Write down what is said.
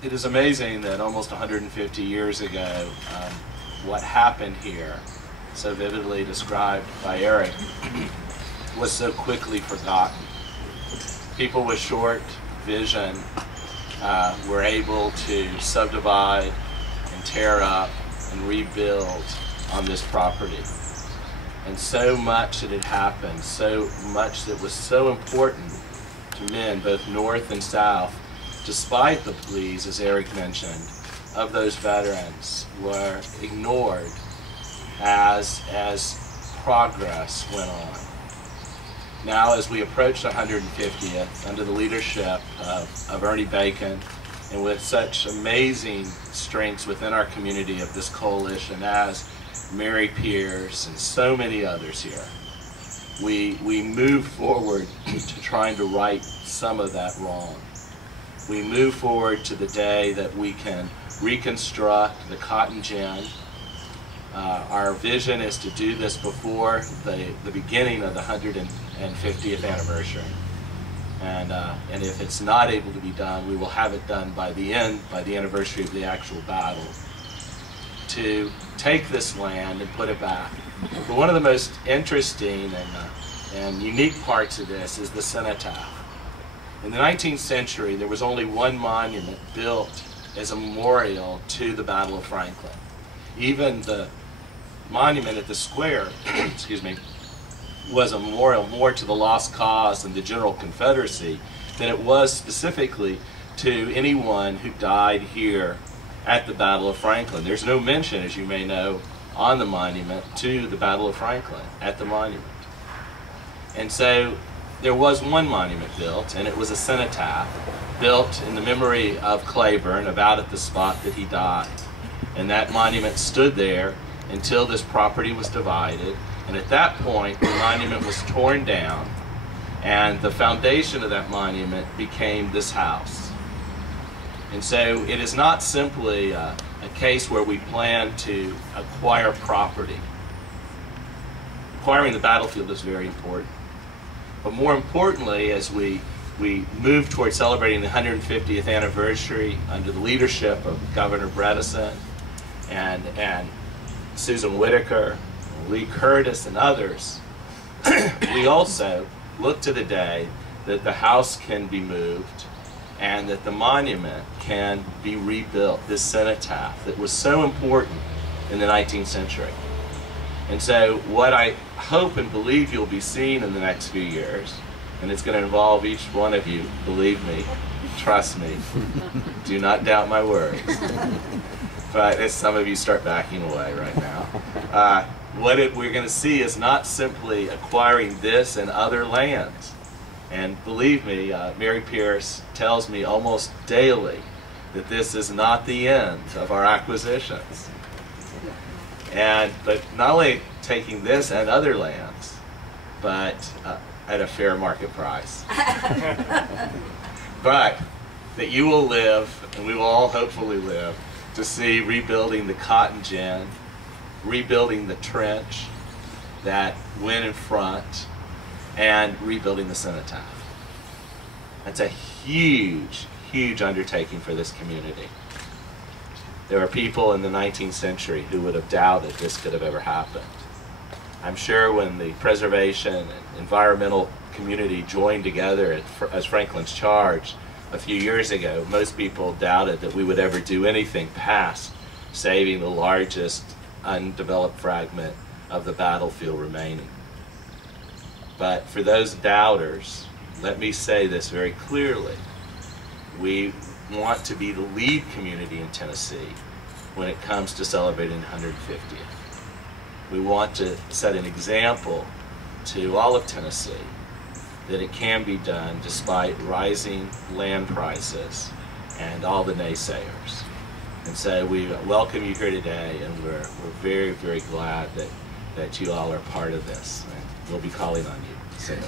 It is amazing that almost 150 years ago, what happened here, so vividly described by Eric, was so quickly forgotten. People with short vision were able to subdivide and tear up and rebuild on this property. And so much that had happened, so much that was so important to men, both north and south, despite the pleas, as Eric mentioned, of those veterans, were ignored as progress went on. Now, as we approach the 150th, under the leadership of Ernie Bacon, and with such amazing strengths within our community of this coalition, as Mary Pierce and so many others here, we move forward to trying to right some of that wrong. We move forward to the day that we can reconstruct the cotton gin. Our vision is to do this before the beginning of the 150th anniversary. And if it's not able to be done, we will have it done by the anniversary of the actual battle, to take this land and put it back. But one of the most interesting and unique parts of this is the cenotaph. In the 19th century, there was only one monument built as a memorial to the Battle of Franklin. Even the monument at the square, excuse me, was a memorial more to the lost cause and the General Confederacy than it was specifically to anyone who died here at the Battle of Franklin. There's no mention, as you may know, on the monument to the Battle of Franklin at the monument. And so there was one monument built, and it was a cenotaph built in the memory of Claiborne, about at the spot that he died. And that monument stood there until this property was divided, and at that point the monument was torn down, and the foundation of that monument became this house. And so it is not simply a case where we plan to acquire property. Acquiring the battlefield is very important. But more importantly, as we move towards celebrating the 150th anniversary under the leadership of Governor Bredesen and Susan Whitaker, Lee Curtis, and others, we also look to the day that the house can be moved and that the monument can be rebuilt, this cenotaph that was so important in the 19th century. And so what I hope and believe you'll be seeing in the next few years, and it's going to involve each one of you, believe me, trust me, do not doubt my words, but as some of you start backing away right now, what we're going to see is not simply acquiring this and other lands. And believe me, Mary Pierce tells me almost daily that this is not the end of our acquisitions. But not only taking this and other lands, but at a fair market price. But that you will live, and we will all hopefully live, to see rebuilding the cotton gin, rebuilding the trench that went in front, and rebuilding the cenotaph. That's a huge, huge undertaking for this community. There were people in the 19th century who would have doubted this could have ever happened. I'm sure when the preservation and environmental community joined together as Franklin's Charge a few years ago, most people doubted that we would ever do anything past saving the largest undeveloped fragment of the battlefield remaining. But for those doubters, let me say this very clearly. We want to be the lead community in Tennessee when it comes to celebrating 150th. We want to set an example to all of Tennessee that it can be done despite rising land prices and all the naysayers. And so we welcome you here today, and we're very, very glad that you all are part of this. And we'll be calling on you soon.